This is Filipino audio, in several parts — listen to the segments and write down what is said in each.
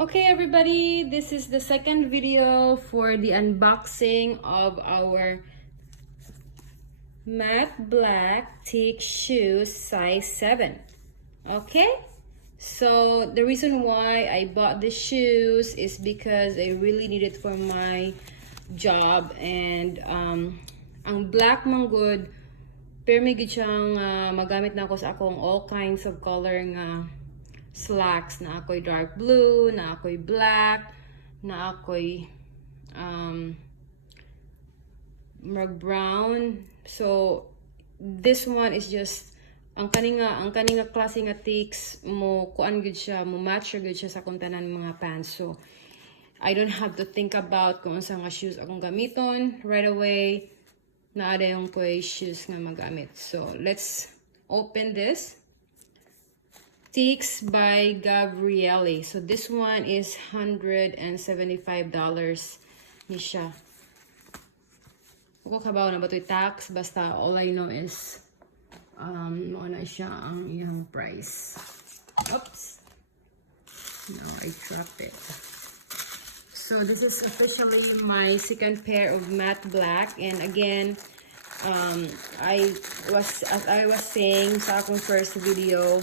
Okay everybody, this is the second video for the unboxing of our matte black Tieks shoes size 7. Okay, so the reason why I bought the shoes is because I really need it for my job, and ang black man good pero may gid siyang magamit na ako sa akong all kinds of color nga slacks, na ako'y dark blue, na ako'y black, na ako'y brown. So this one is just ang kaninga klase nga Tieks mo kuan gud siya, mo match gud siya sa kuntanan mga pants. So I don't have to think about kung unsa nga shoes akong gamiton. Right away naada yung ko'y shoes nga magamit. So let's open this. Tieks by Gabrielle. So this one is $175 ni siya. Huwag kabaw na ba ito'y tax? Basta all I know is na siya ang iyang price. Oops. Now I dropped it. So this is officially my second pair of matte black, and again as I was saying sa akong first video,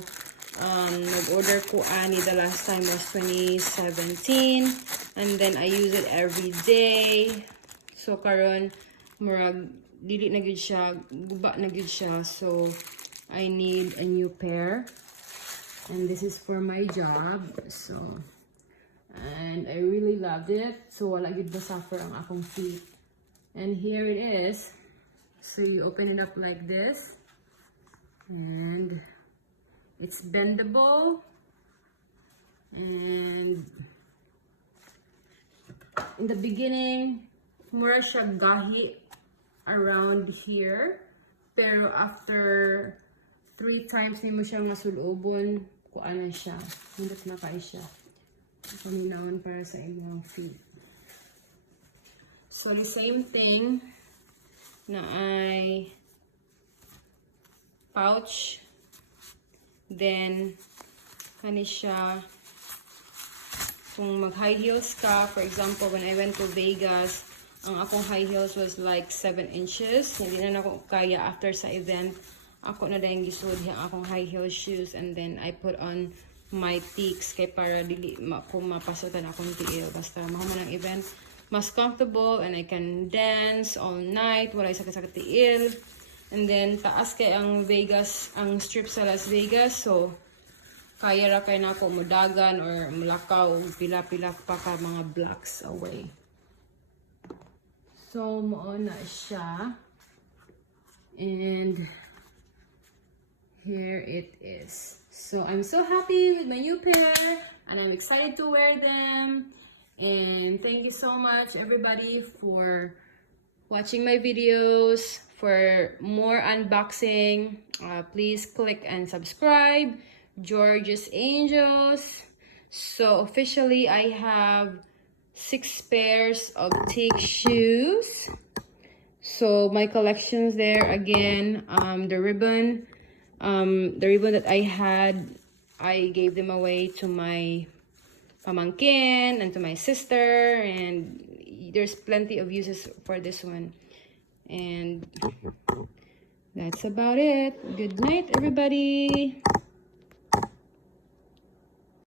nag-order ko ani the last time was 2017, and then I use it every day. So karon murag dili na gyud siya, guba na gyud siya, so I need a new pair, and this is for my job. So and I really loved it, so wala gyud ba suffer ang akong feet. And here it is. So you open it up like this, and it's bendable, and in the beginning mura siya gahi around here, pero after 3 times nimo siya nga sulobon, kuan na siya, hindot na kay siya paminawon para sa inyong feet. So the same thing na ay pouch. Then, kani siya, kung mag high heels ka, for example, when I went to Vegas, ang akong high heels was like 7 inches. Hindi na ako kaya after sa event. Ako na dahil gisud ang akong high heel shoes, and then I put on my Tieks kay para dili ko mapasutan akong tiil. Basta mahuman ang event, mas comfortable, and I can dance all night, wala sakit-sakit tiil. And then, taas kay ang Vegas, ang strip sa Las Vegas. So, kaya ra kay na ako mudagan or mulakaw, pila-pila pa ka mga blocks away. So, mo na siya. And, here it is. So, I'm so happy with my new pair, and I'm excited to wear them. And thank you so much, everybody, for watching my videos. For more unboxing, please click and subscribe. George's Angels. So officially I have 6 pairs of Tieks shoes. So my collections there again, the ribbon that I had, I gave them away to my pamangkin and to my sister, and there's plenty of uses for this one. And that's about it. Good night, everybody.